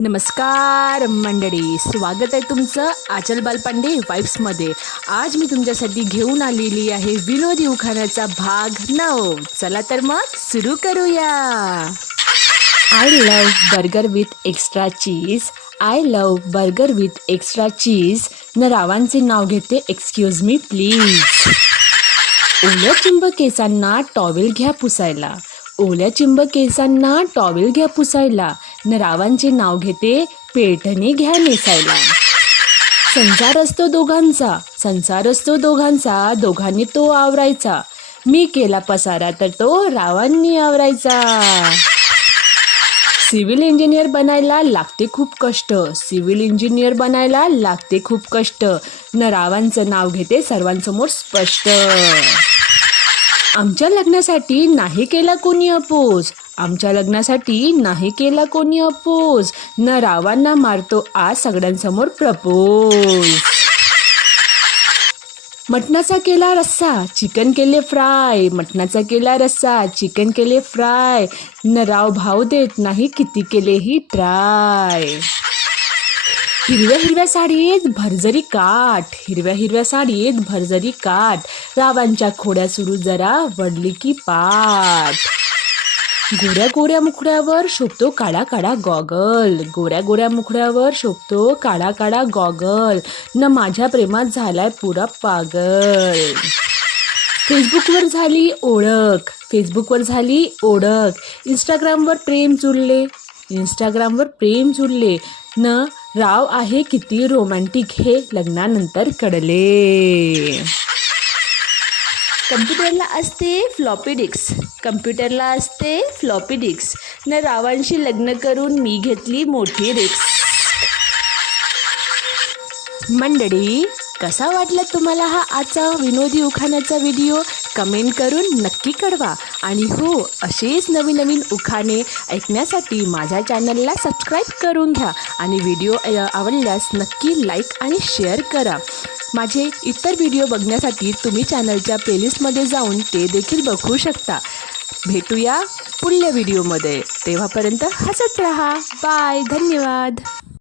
नमस्कार मंडळी, स्वागत आहे तुमचं आचल बालपांडे वाईब्समध्ये। आज मी तुमच्यासाठी घेऊन आलेली आहे विनोदी उखाण्याचा भाग 9। चला तर मग सुरू करूया। I love burger with extra cheese, I love burger with extra cheese, न रावांचे नाव घेते एक्सक्यूज मी प्लीज। ओल्या चिंब केसांना टॉवेल घ्या पुसायला, ओल्या चिंब केसांना टॉवेल घ्या पुसायला, न रावांचे नाव घेते पेठणी घ्या नेसायला। संसार असतो दोघांचा, संसार असतो दोघांचा, दोघांनी तो आवरायचा, मी केला पसारा तर तो रावांनी आवरायचा। सिव्हिल इंजिनियर बनायला लागते खूप कष्ट, सिव्हिल इंजिनियर बनायला लागते खूप कष्ट, न रावांचं नाव घेते सर्वांसमोर स्पष्ट। आमच्या लग्नासाठी नाही केला कोणी अपोज, आमच्या लग्नासाठी नाही केला कोणी अपोज, न रावांना मारतो आज सगळ्यांसमोर प्रपोज। मटणाचा केला रस्सा, चिकन केले फ्राय, मटणाचा केला रस्सा, चिकन केले फ्राय, न राव भाव देत नाही किती केलेही ट्राय। हिरव्या हिरव्या साडीत भरजरी काठ, हिरव्या हिरव्या साडीत भरजरी काठ, रावांच्या खोड्या सुरू जरा वडली की पाठ। गोऱ्या गोऱ्या मुखड्यावर शोभतो काळा काळा गॉगल, गोऱ्या गोऱ्या मुखड्यावर शोभतो काळा काळा गॉगल, न माझ्या प्रेमात झालाय पुरा पागल। फेसबुकवर झाली ओळख, फेसबुकवर झाली ओळख, इंस्टाग्रामवर प्रेम जुळले, इंस्टाग्रामवर प्रेम जुळले, न राव आहे किती रोमॅन्टिक हे लग्नानंतर कळले। कम्प्युटरला असते फ्लॉपी डिस्क, कम्प्युटरला असते फ्लॉपी डिस्क, न रावांशी लग्न करून मी घेतली मोठी रिस्क। मंडळी, कसा वाटला तुम्हाला हा आजचा विनोदी उखाण्याचा व्हिडिओ? कमेंट करून नक्की कळवा। आणि हो, असेच नवीन नवीन उखाणे ऐकण्यासाठी माझ्या चॅनलला सबस्क्राईब करून घ्या आणि व्हिडिओ आवडल्यास नक्की लाईक आणि शेअर करा। माझे इतर व्हिडिओ बघण्यासाठी तुम्ही चॅनलच्या प्लेलिस्टमध्ये जाऊन ते देखील बघू शकता। भेटूया पुढल्या व्हिडिओमध्ये, तेव्हापर्यंत हसत रहा। बाय, धन्यवाद।